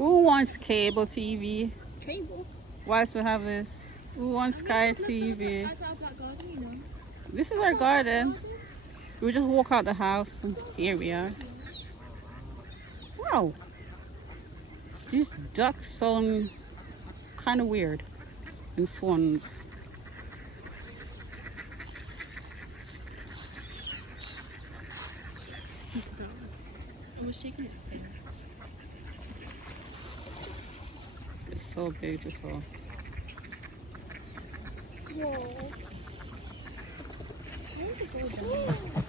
Who wants cable TV? Cable. Why do we have this? Who wants Sky TV? I got that garden, you know. This is our garden. We just walk out the house and here we are. Wow. These ducks sound kind of weird. And swans. I was shaking its tail. It's so beautiful. Whoa. I want to go down.